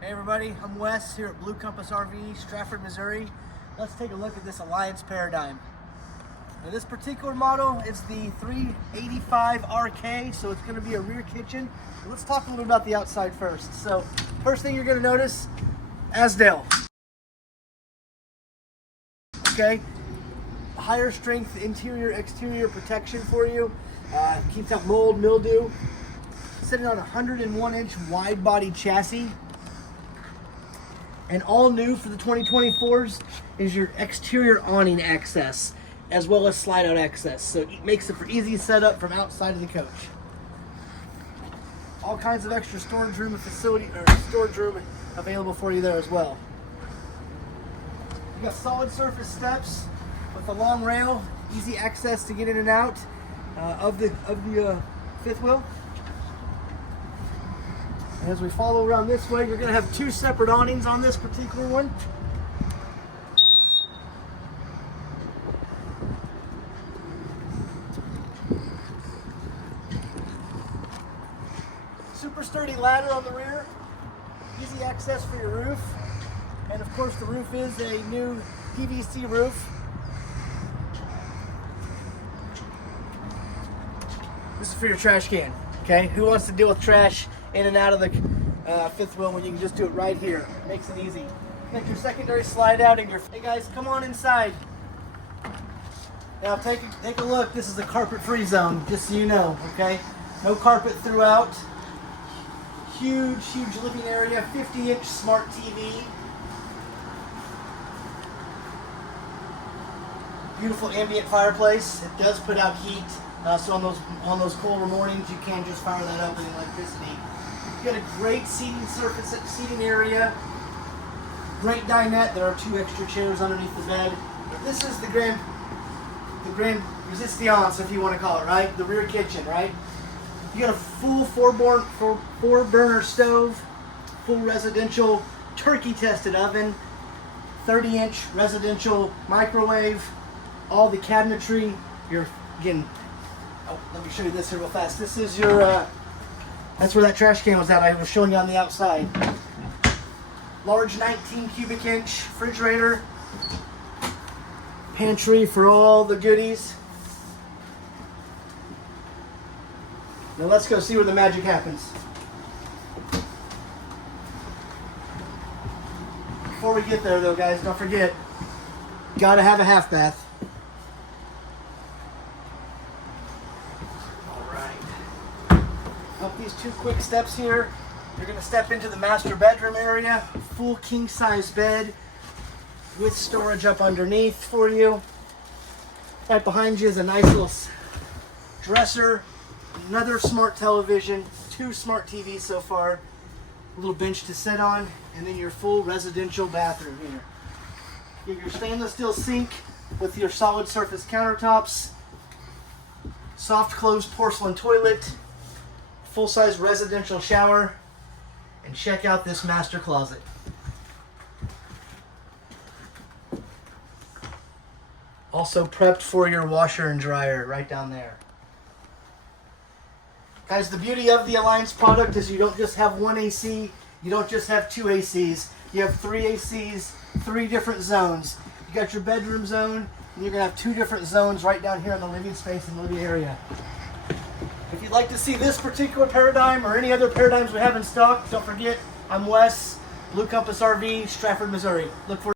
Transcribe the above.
Hey everybody, I'm Wes here at Blue Compass RV, Stratford, Missouri. Let's take a look at this Alliance Paradigm. Now this particular model is the 385RK, so it's going to be a rear kitchen. Let's talk a little about the outside first. So first thing you're going to notice, Asdale. Okay, higher strength interior exterior protection for you. Keeps out mold, mildew. Sitting on a 101-inch wide body chassis. And all new for the 2024s is your exterior awning access, as well as slide out access. So it makes it for easy setup from outside of the coach. All kinds of extra storage room and storage room available for you there as well. You got solid surface steps with a long rail, easy access to get in and out of the fifth wheel. As we follow around this way, you're going to have two separate awnings on this particular one. Super sturdy ladder on the rear, easy access for your roof, and of course the roof is a new PVC roof. This is for your trash can, okay? Who wants to deal with trash in and out of the fifth wheel when you can just do it right here? Makes it easy. Take your secondary slide out and your... Hey guys, come on inside. Now take a look. This is a carpet-free zone, just so you know, okay? No carpet throughout. Huge living area, 50-inch Smart TV. Beautiful ambient fireplace. It does put out heat, so on those colder mornings, you can just fire that up with electricity. You got a great seating area. Great dinette. There are two extra chairs underneath the bed. This is the grand resistance, if you want to call it, right? The rear kitchen, right? You got a full four burner stove, full residential turkey tested oven, 30-inch residential microwave, all the cabinetry. Let me show you this here real fast. This is your that's where that trash can was at. I was showing you on the outside. Large 19 cubic inch refrigerator. Pantry for all the goodies. Now let's go see where the magic happens. Before we get there though, guys, don't forget, gotta have a half bath. Up these two quick steps here, you're going to step into the master bedroom area. Full king-size bed with storage up underneath for you. Right behind you is a nice little dresser, another smart television, two smart TVs so far, a little bench to sit on, and then your full residential bathroom here. You have your stainless steel sink with your solid surface countertops, soft closed porcelain toilet, full-size residential shower, and check out this master closet. Also prepped for your washer and dryer right down there. Guys, the beauty of the Alliance product is you don't just have one AC, you don't just have two ACs, you have three ACs, three different zones. You got your bedroom zone, and you're going to have two different zones right down here in the living space and living area. If you'd like to see this particular paradigm or any other paradigms we have in stock, don't forget, I'm Wes, Blue Compass RV, Stratford, Missouri. Look for